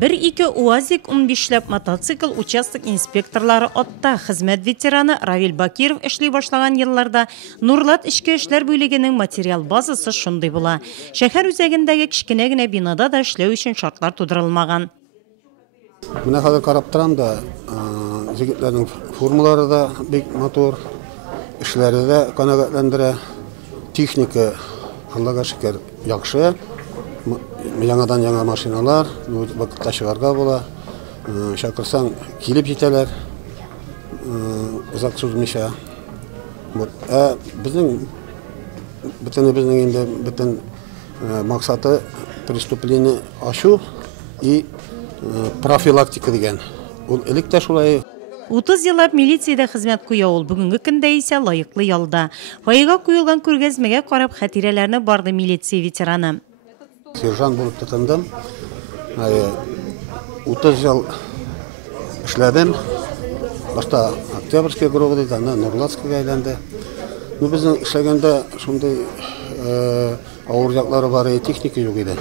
1-2 УАЗик 15 мотоцикл участок инспекторлары отта хезмәт ветераны Равил Бакиров эшли башлаган елларда Нурлат эшке эшләр бүлегенең материал базасы шундый була. Шәһәр үзәгендәге кичкенә генә бинада да эшләү өчен шартлар тудырылмаган. Менә хәзер карап торам да, җегетләрнең формалары да бик матур, эшләре дә канәгатьләндерә, техника Аллага шөкер яхшы. Яңадан яңа машиналар, вакытта чыгарга була. Шакырсаң килеп җитәләр. Узак сузмыйча. Безнең инде бөтен максаты преступление ачу и профилактика дигән. Ул элек тә шулай. 30 еллап милициядә хезмәт куя ул, бүгенге көндә исә лаеклы ялда. Файга куелган күргәзмәгә карап хатирәләрне барды милиция ветераны. Сержант булып тотындым. 30 ел эшләдем. Башта Октябрьский группа диде, аннан Нурлатскийга әйләнде. Безнең эшләгәндә шундый авыр яклары бар, техника юк иде.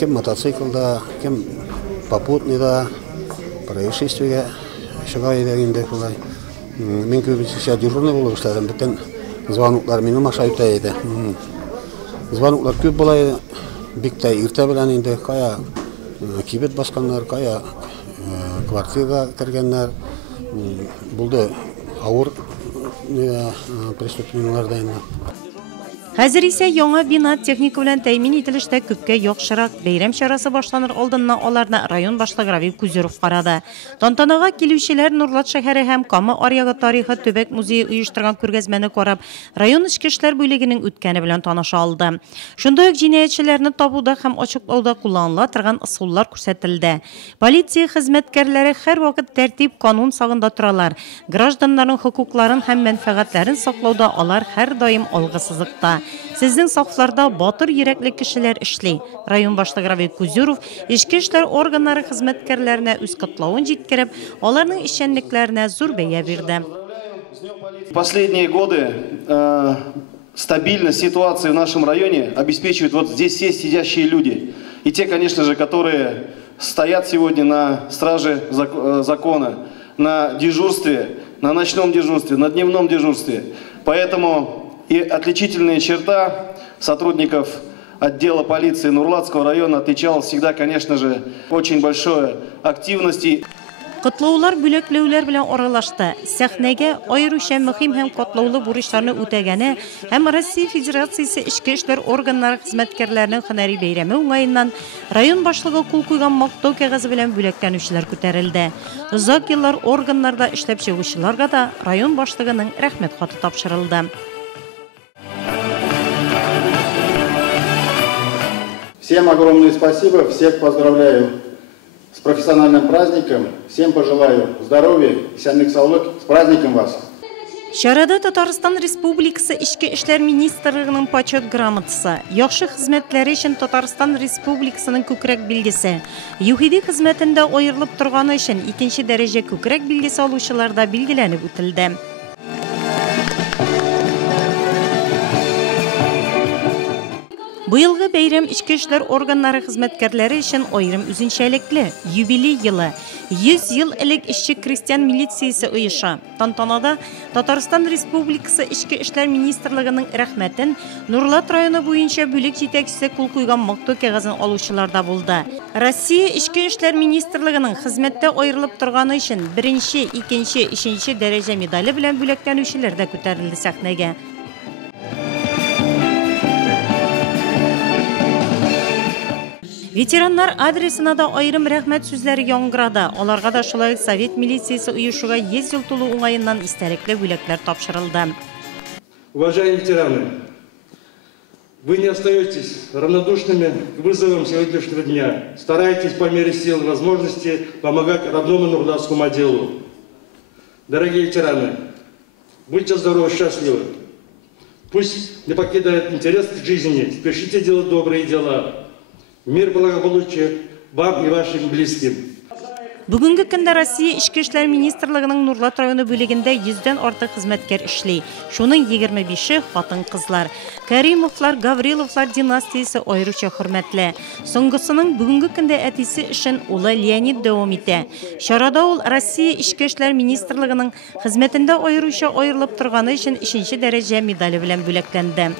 Кем мотоциклда, кем попутныйда, происшествиегә чыга иде инде шулай. Мин күбесе дежурный булып эшләдем. Бөтен звоноклар минем аша үтә иде. Звоноклар күп була иде. Бик тә иртә белән инде кая кибет басканнар, кая квартирага кергәннәр. Булды авыр преступлениеләрдә инде. Хәзер исә яңа бина техника белән тәэмин ителештә күпкә яхшырак. Бәйрәм чарасы башланыр алдыннан аларны район башлыгы Равил Кузеров карады. Тантанага килүчеләр Нурлат шәһәре һәм Кама Аръягы тарихы төбәк музее оештырган күргәзмәне карап, район эчке эшләр бүлегенең үткәне белән таныша алды. Шунда ук җинаятьчеләрне табуда һәм ачыклауда кулланыла торган ысуллар күрсәтелде. Полиция хезмәткәрләре һәр вакыт тәртип, канун сагында торалар. Гражданнарның хокукларын һәм мәнфәгатьләрен саклауда алар һәр даим алгысызлыкта. Сезнең сафларда батыр йөрәкле кешеләр эшли. Район башлыгы Равил Кузеров эчке эшләр органнары хезмәткәрләренә үз котлавын җиткереп, аларның эшчәнлекләренә зур бәя бирде. Последние годы стабильность ситуации в нашем районе обеспечивают вот здесь все сидящие люди. И те, конечно же, которые стоят сегодня на страже закона, на дежурстве, на ночном дежурстве, на дневном дежурстве. Поэтому и отличительная черта сотрудников отдела полиции Нурлатского района отличалась всегда, конечно же, очень большой активностью. Котлаулар бүләкләүләр белән аралашты. Сәхнәгә аеруча мөһим һәм катлаулы бурычларны үтәгәне һәм Россия Федерациясе эчке эшләр органнары хезмәткәрләренең һөнәри бәйрәме уңаеннан район башлыгы кул куйган мактау кәгазе белән бүләкләнүчеләр күтәрелде. Озак еллар органнарда эшләп чыгучыларга да район башлыгының рәхмәт хаты тапшырылды. Всем огромное спасибо, всех поздравляю с профессиональным праздником, всем пожелаю здоровья и сәнлек саулык, с праздником вас! Чарада Татарстан Республикасы Ичке эшләр министрлыгының почет грамотасы, яхшы хезмәтләре өчен Татарстан Республикасының күкрәк билгесе, ЮХИДИ хезмәтендә аерылып торганы өчен 2нче дәрәҗә күкрәк билгесе алучыларда билгеләнеп үтелде. Быелгы бәйрәм ичке эшләр органнары хезмәткәрләре өчен аерым үзенчәлекле, юбилей елы. 100 ел элек эшче крестьян милициясе оеша. Тантанада Татарстан Республикасы Ичке эшләр министрлыгының рәхмәтен Нурлат районы буенча бүлек җитәкчесе кул куйган мактау кәгазен алучыларда булды. Россия Ичке эшләр министрлыгының хезмәттә аерылып торганы өчен 1нче, 2нче, 3нче дәрәҗә медале белән бүләкләнүчеләр дә күтәрелде сәхнәгә. Ветераннар адресына да аерым рәхмәт сүзләре яңгырады. Аларга да шулай Совет милициясе оешуга 100 ел тулу уңаеннан истәлекле бүләкләр тапшырылды. Уважаемые ветераны, вы не остаетесь равнодушными к вызовам сегодняшнего дня. Старайтесь по мере сил и возможностей помогать родному Нурлатскому отделу. Дорогие ветераны, будьте здоровы, счастливы. Пусть не покидает интерес к жизни, спешите делать добрые дела. Мир благополучия вам и вашим близким. Бүгінгі көндә Россия Ішкі эшләр министрлыгының Нурлат районы бөлегендә 100дән артык хезмәткәр эшли. Шуның 25-е хатын-кызлар. Кәримовлар, Гавриловлар династиясе аеруча хөрмәтле. Соңгысының бүгінгі көндә әтисе эшен улы Леонид дәвам итә. Чарада ул Россия Ішкі эшләр министрлыгының хезмәтендә аеруча аерылып торганы өчен 3-нче дәрәҗә медале белән бүләкләнде.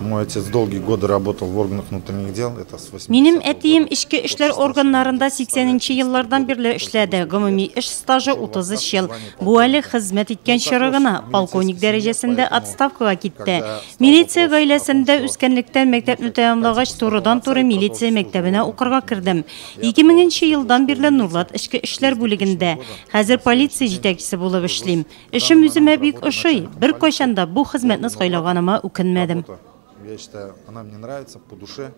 Мой отец долгие годы работал в органах внутренних дел. Это с 80-х Минем әтием ішкі эшләр органнарында 80-нче еллардан бирле эшләде. Гомуми эш стажы 33 ел. Бу әле хезмәт иткән чорыгына полковник дәрәҗәсендә отставкага китте. Милиция гаиләсендә үскәнлектән мәктәпне тәмамлагач турыдан-туры милиция мәктәбенә укырга кирдем. 2000нче елдан бирле Нурлат ішкі эшләр бүлегендә. Хәзер полиция җитәкчесе булып эшлим. Эшем үземә бик ошый. Бер кайчанда бу хезмәтне сайлаганыма үкенмәдем. Я считаю, она мне нравится по душе.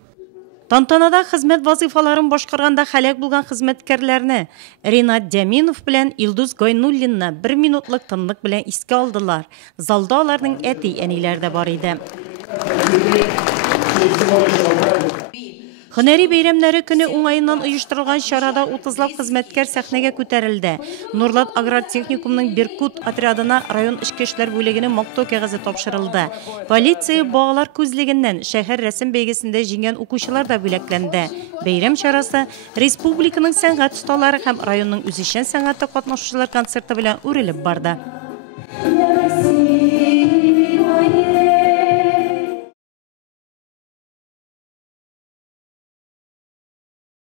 Тантанада хезмәт вазифаларын башкарганда хәлак булган хезмәткәрләрне Ринат Дяминов белән Илдус Гайнуллинны 1 минутлык тынлык белән искә алдылар. Залда аларның әти-әниләре дә бар иде. Һөнәри бәйрәмнәре көне уңаеннан оештырылган чарада 30лап хезмәткәр сәхнәгә күтәрелде. Нурлат аграр техникумның Беркут отрядына район эшке эшләр бүлегенә мактау кәгазе тапшырылды. Полиция багалар күзлегеннән шәһәр рәсем бәйгесендә җиңгән укучылар да бүләкләнде. Бәйрәм чарасы республиканың сәнгать осталары һәм районның үзешчән сәнгате катнашучылар концерты белән үрелеп барды.